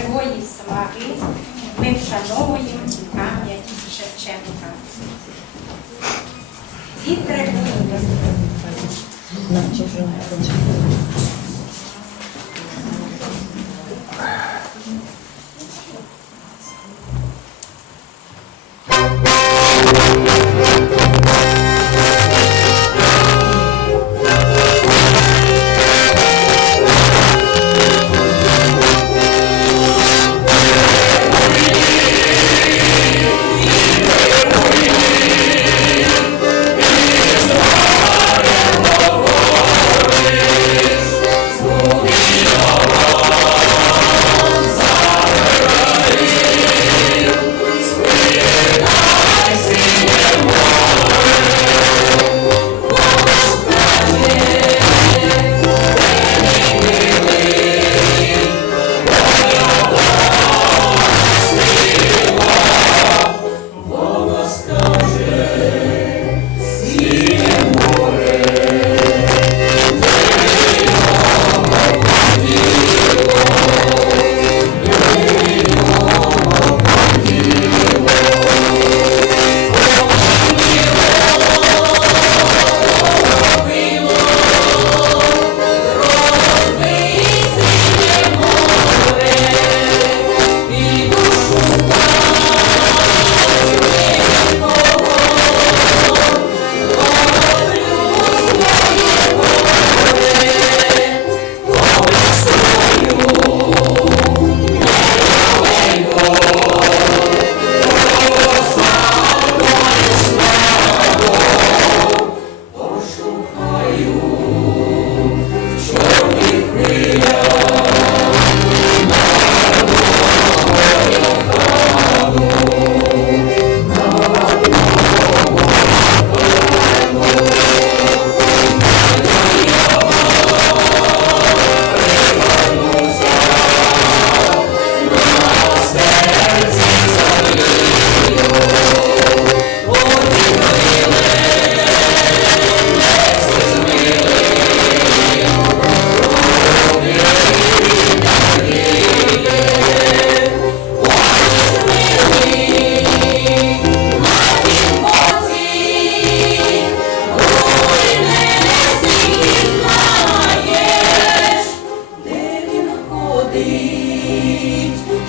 живої слави ми вшановуємо пам'ять Шевченка. Від трибуни beat.